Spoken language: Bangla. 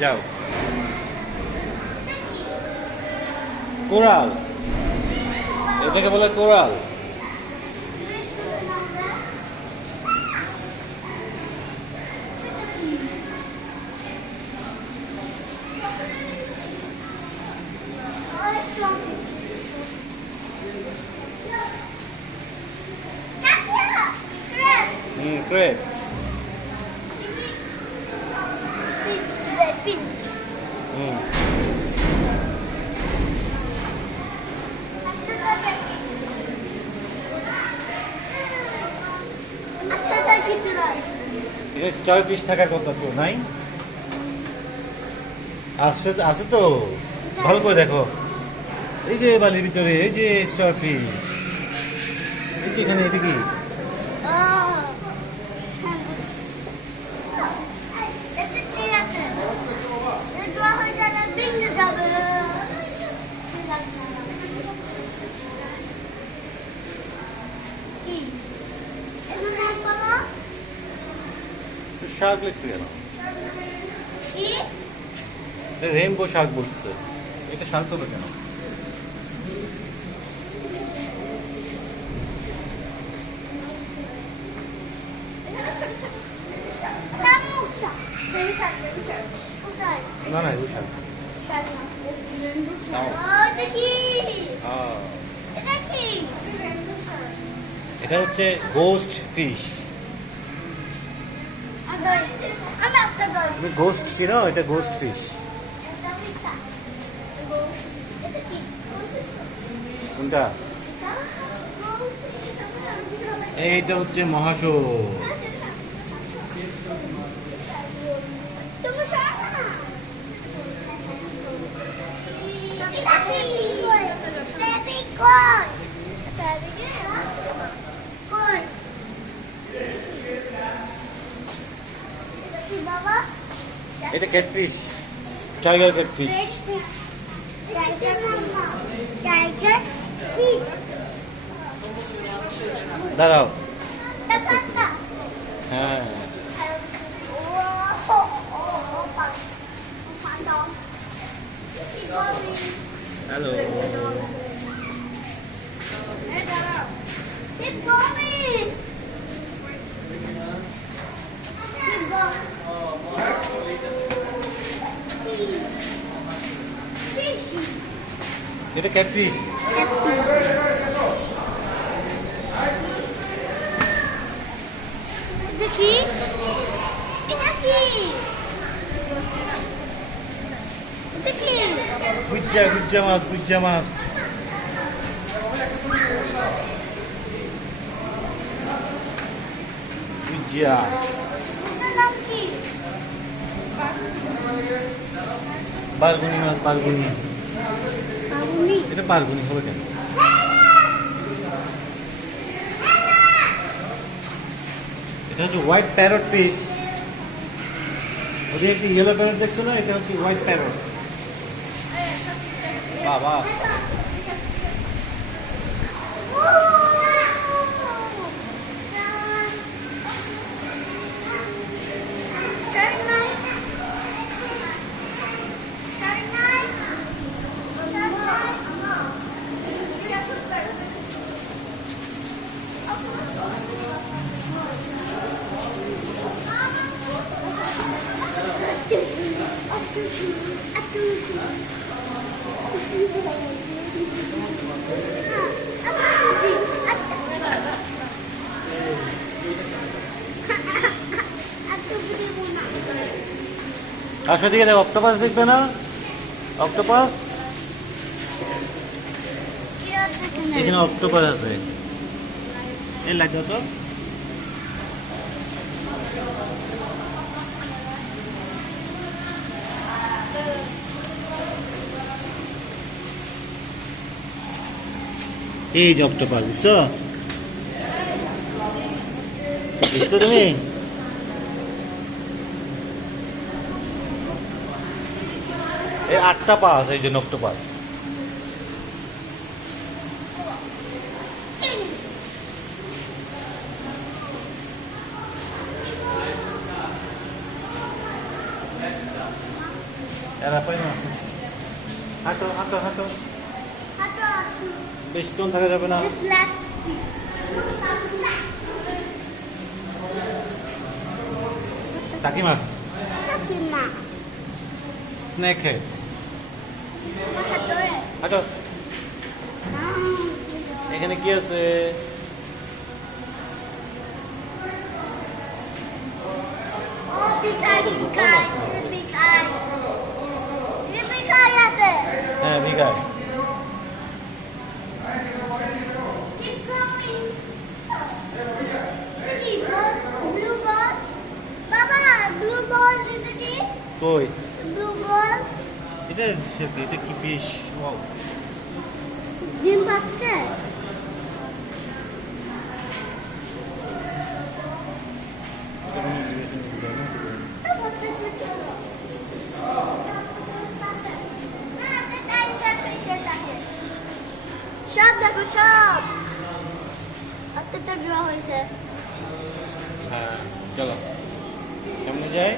যাও। কোরাল। এটাকে বলে কোরাল। ক্রেপ। এটা স্টার পিস থাকার কথা তো, নাই? আছে আছে তো। ভালো করে দেখো। এই যে বালির ভিতরে, এই যে স্টার পিস এই যে এখানে, এটা কি? শার্ক লিখছে কেন? রেইনবো শার্ক বলতেছে। এটা শার্ক হবে কেন? না না এটা শার্ক এটা হচ্ছে গোস্ট ফিশ তুমি গোস্ট চিনো এটা গোস্ট ফিশ কোনটা? এইটা হচ্ছে মহাশো বাবা এটা ক্যাটফিশ টাইগার ক্যাটফিশ দাঁড়াও। হ্যাঁ। Hello Keep going. Keep going. এটা ক্যাটফিশ দেখি। এটা কি? গুজ্জা গুজ্জা মাছ গুজ্জা মাছ। গুজ্জা। বারগুনি মাছ আগুনি এটা পারবনি হবে কেন? এটা হচ্ছে হোয়াইট প্যারট ফিশ ওদের একটি ইয়েলো প্যারট দেখছ না? এটা হচ্ছে হোয়াইট প্যারট বাবা। আর সেদিকে দেখ অক্টোপাস দেখবে না? অক্টোপাস এখানে অক্টোপাস আছে। এই লাগবে তো। এই যে অক্টোপাস দেখছ? দেখছ তুমি? এই আটটা পাস এই যে অক্টোপাস এরা পাই না। হাঁটো হাঁটো হাঁটো। হাঁটো বেশিক্ষণ থাকা যাবে না। টাকি মাছ. Snake head. হাঁটো। এখানে কি আছে? Oh, big is it? কই. এটা এটা কি ফিশ ওয়াও ডিম পাচ্ছে সব। অত্যন্ত দেওয়া হয়েছে। হ্যাঁ চলো। সামনে যাই.